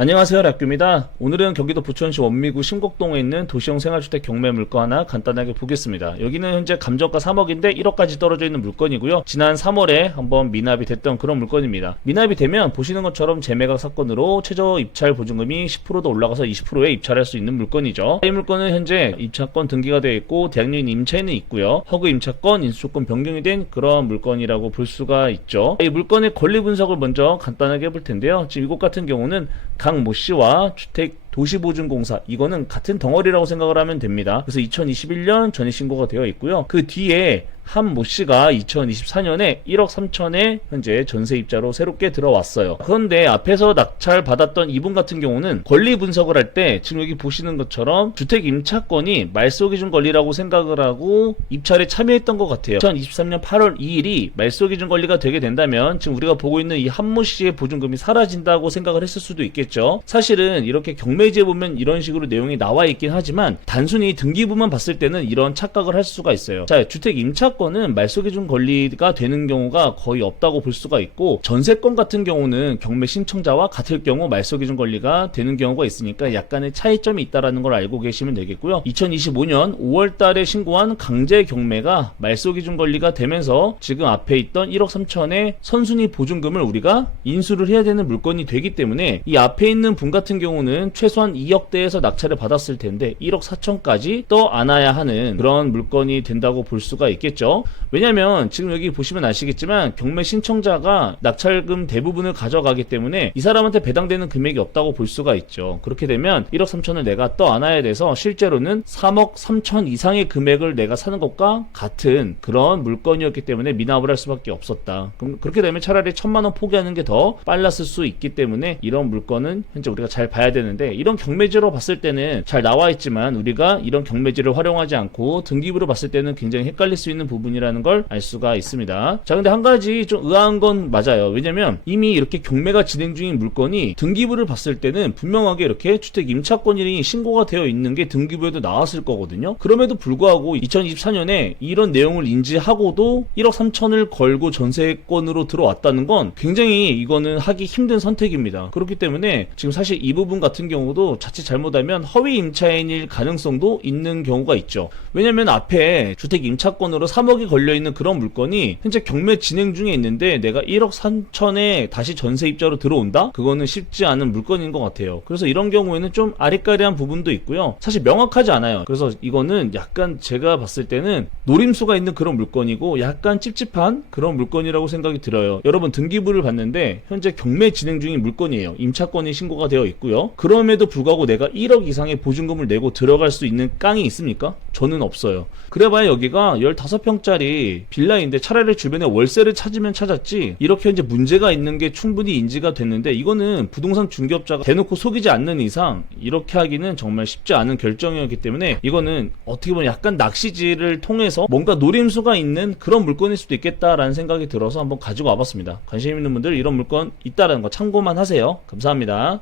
안녕하세요, 락규입니다. 오늘은 경기도 부천시 원미구 신곡동에 있는 도시형 생활주택 경매 물건 하나 간단하게 보겠습니다. 여기는 현재 감정가 3억인데 1억까지 떨어져 있는 물건이고요. 지난 3월에 한번 미납이 됐던 그런 물건입니다. 미납이 되면 보시는 것처럼 재매각 사건으로 최저 입찰 보증금이 10%도 올라가서 20%에 입찰할 수 있는 물건이죠. 이 물건은 현재 입찰권 등기가 되어 있고 대학령 임차인은 있고요. 허그 임차권, 인수조건 변경이 된 그런 물건이라고 볼 수가 있죠. 이 물건의 권리 분석을 먼저 간단하게 해볼 텐데요. 지금 이곳 같은 경우는 강 모 씨와 주택 도시보증공사, 이거는 같은 덩어리라고 생각을 하면 됩니다. 그래서 2021년 전입 신고가 되어 있고요. 그 뒤에 한 모 씨가 2024년에 1억 3천에 현재 전세입자로 새롭게 들어왔어요. 그런데 앞에서 낙찰 받았던 이분 같은 경우는 권리 분석을 할 때 지금 여기 보시는 것처럼 주택 임차권이 말소기준 권리라고 생각을 하고 입찰에 참여했던 것 같아요. 2023년 8월 2일이 말소기준 권리가 되게 된다면 지금 우리가 보고 있는 이 한 모 씨의 보증금이 사라진다고 생각을 했을 수도 있겠죠. 사실은 이렇게 경매지에 보면 이런 식으로 내용이 나와 있긴 하지만 단순히 등기부만 봤을 때는 이런 착각을 할 수가 있어요. 자, 주택 임차권은 말소기준 권리가 되는 경우가 거의 없다고 볼 수가 있고, 전세권 같은 경우는 경매 신청자와 같을 경우 말소기준 권리가 되는 경우가 있으니까 약간의 차이점이 있다는 걸 알고 계시면 되겠고요. 2025년 5월 달에 신고한 강제 경매가 말소기준 권리가 되면서 지금 앞에 있던 1억 3천의 선순위 보증금을 우리가 인수를 해야 되는 물건이 되기 때문에 이 앞에 있는 분 같은 경우는 최소한 2억대에서 낙찰을 받았을 텐데 1억 4천까지 떠 안아야 하는 그런 물건이 된다고 볼 수가 있겠죠. 왜냐면 지금 여기 보시면 아시겠지만 경매 신청자가 낙찰금 대부분을 가져가기 때문에 이 사람한테 배당되는 금액이 없다고 볼 수가 있죠. 그렇게 되면 1억 3천을 내가 떠 안아야 돼서 실제로는 3억 3천 이상의 금액을 내가 사는 것과 같은 그런 물건이었기 때문에 미납을 할 수밖에 없었다. 그럼 그렇게 되면 차라리 1,000만 원 포기하는 게 더 빨랐을 수 있기 때문에 이런 물건은 현재 우리가 잘 봐야 되는데, 이런 경매지로 봤을 때는 잘 나와 있지만 우리가 이런 경매지를 활용하지 않고 등기부로 봤을 때는 굉장히 헷갈릴 수 있는 부분이라는 걸 알 수가 있습니다. 자, 근데 한 가지 좀 의아한 건 맞아요. 왜냐면 이미 이렇게 경매가 진행 중인 물건이 등기부를 봤을 때는 분명하게 이렇게 주택 임차권이 신고가 되어 있는 게 등기부에도 나왔을 거거든요. 그럼에도 불구하고 2024년에 이런 내용을 인지하고도 1억 3천을 걸고 전세권으로 들어왔다는 건 굉장히 이거는 하기 힘든 선택입니다. 그렇기 때문에 지금 사실 이 부분 같은 경우도 자칫 잘못하면 허위 임차인일 가능성도 있는 경우가 있죠. 왜냐면 앞에 주택 임차권으로 3억이 걸려있는 그런 물건이 현재 경매 진행 중에 있는데 내가 1억 3천에 다시 전세입자로 들어온다? 그거는 쉽지 않은 물건인 것 같아요. 그래서 이런 경우에는 좀 아리까리한 부분도 있고요. 사실 명확하지 않아요. 그래서 이거는 약간 제가 봤을 때는 노림수가 있는 그런 물건이고 약간 찝찝한 그런 물건이라고 생각이 들어요. 여러분 등기부를 봤는데 현재 경매 진행 중인 물건이에요. 임차권이 신고가 되어 있고요. 그럼에도 불구하고 내가 1억 이상의 보증금을 내고 들어갈 수 있는 깡이 있습니까? 저는 없어요. 그래봐야 여기가 15평짜리 빌라인데 차라리 주변에 월세를 찾으면 찾았지, 이렇게 현재 문제가 있는 게 충분히 인지가 됐는데 이거는 부동산 중개업자가 대놓고 속이지 않는 이상 이렇게 하기는 정말 쉽지 않은 결정이었기 때문에 이거는 어떻게 보면 약간 낚시질을 통해서 뭔가 노림수가 있는 그런 물건일 수도 있겠다라는 생각이 들어서 한번 가지고 와봤습니다. 관심 있는 분들 이런 물건 있다라는 거 참고만 하세요. 감사합니다.